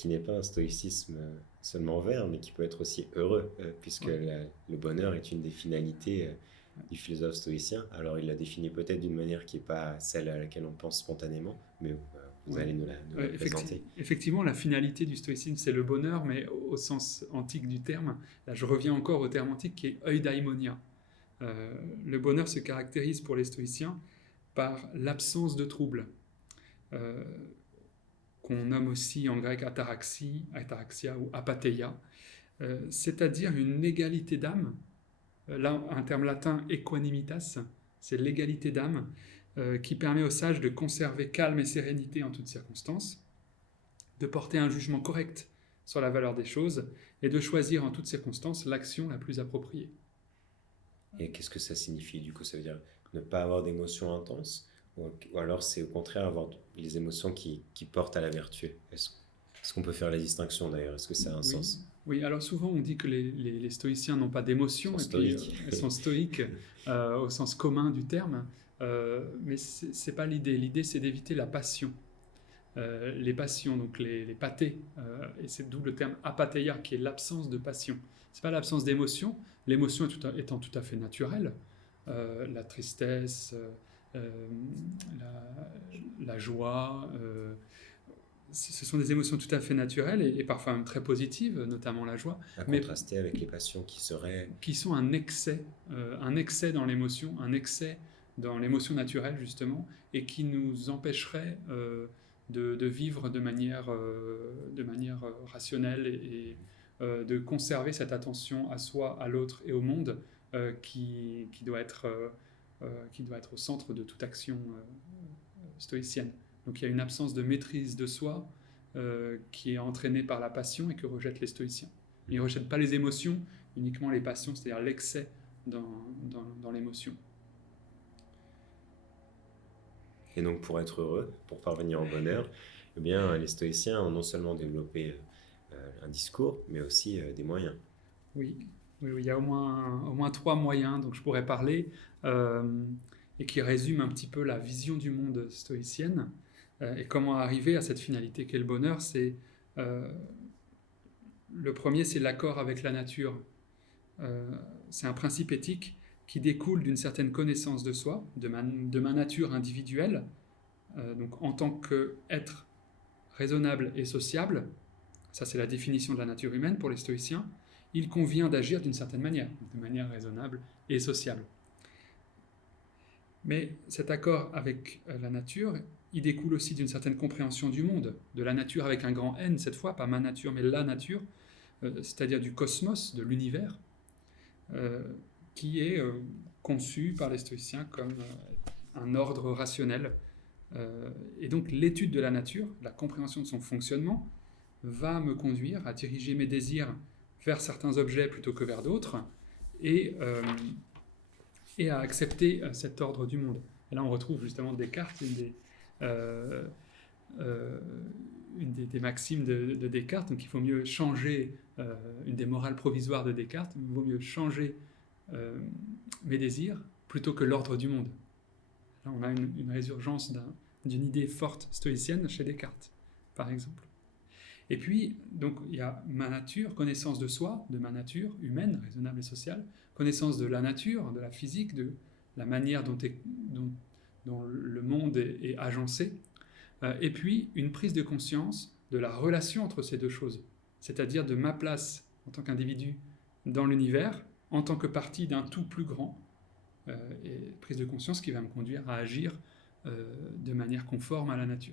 qui n'est pas un stoïcisme seulement vert, mais qui peut être aussi heureux, puisque Ouais. le bonheur est une des finalités du philosophe stoïcien. Alors il l'a défini peut-être d'une manière qui n'est pas celle à laquelle on pense spontanément, mais vous Ouais. allez nous la présenter. Effectivement, la finalité du stoïcisme, c'est le bonheur, mais au sens antique du terme. Là, je reviens encore au terme antique qui est eudaimonia. Le bonheur se caractérise pour les stoïciens par l'absence de trouble, euh, qu'on nomme aussi en grec ataraxia ou apatheia, c'est-à-dire une égalité d'âme. Là, un terme latin, equanimitas, c'est l'égalité d'âme, qui permet aux sages de conserver calme et sérénité en toutes circonstances, de porter un jugement correct sur la valeur des choses et de choisir en toutes circonstances l'action la plus appropriée. Et qu'est-ce que ça signifie du coup? Ça veut dire ne pas avoir d'émotions intenses, ou alors c'est au contraire avoir les émotions qui portent à la vertu. Est-ce qu'on peut faire la distinction d'ailleurs? Est-ce que ça a un sens? Oui, alors souvent on dit que les stoïciens n'ont pas d'émotions, Ils sont et puis stoïques. elles sont stoïques au sens commun du terme, mais c'est pas l'idée. L'idée c'est d'éviter la passion. Les passions, donc les pathés, et c'est d'où le terme apatheia, qui est l'absence de passion. C'est pas l'absence d'émotion, l'émotion étant tout à fait naturelle, la tristesse, la joie, ce sont des émotions tout à fait naturelles et parfois même très positives, notamment la joie, À mais contraster avec les passions qui seraient... qui sont un excès dans l'émotion, un excès dans l'émotion naturelle justement, et qui nous empêcherait de vivre de manière rationnelle et de conserver cette attention à soi, à l'autre et au monde qui doit être au centre de toute action stoïcienne. Donc il y a une absence de maîtrise de soi qui est entraînée par la passion et que rejettent les stoïciens. Ils ne rejettent pas les émotions, uniquement les passions, c'est-à-dire l'excès dans l'émotion. Et donc pour être heureux, pour parvenir au bonheur, eh bien, les stoïciens ont non seulement développé un discours, mais aussi des moyens. Oui, il y a au moins 3 moyens dont je pourrais parler et qui résument un petit peu la vision du monde stoïcienne et comment arriver à cette finalité qu'est le bonheur. Le premier, c'est l'accord avec la nature. C'est un principe éthique qui découle d'une certaine connaissance de soi, de ma nature individuelle, donc en tant qu'être raisonnable et sociable. Ça, c'est la définition de la nature humaine pour les stoïciens. Il convient d'agir d'une certaine manière, de manière raisonnable et sociable. Mais cet accord avec la nature, il découle aussi d'une certaine compréhension du monde, de la nature avec un grand N cette fois, pas ma nature, mais la nature, c'est-à-dire du cosmos, de l'univers, qui est conçu par les stoïciens comme un ordre rationnel. Et donc l'étude de la nature, la compréhension de son fonctionnement, va me conduire à diriger mes désirs vers certains objets plutôt que vers d'autres, et à accepter cet ordre du monde. Et là, on retrouve justement Descartes, une des maximes de Descartes. Donc, il faut mieux changer, une des morales provisoires de Descartes, il vaut mieux changer mes désirs plutôt que l'ordre du monde. Là, on a une résurgence d'une idée forte stoïcienne chez Descartes, par exemple. Et puis, donc, il y a ma nature, connaissance de soi, de ma nature humaine, raisonnable et sociale, connaissance de la nature, de la physique, de la manière dont le monde est agencé, et puis une prise de conscience de la relation entre ces deux choses, c'est-à-dire de ma place en tant qu'individu dans l'univers, en tant que partie d'un tout plus grand, et prise de conscience qui va me conduire à agir de manière conforme à la nature.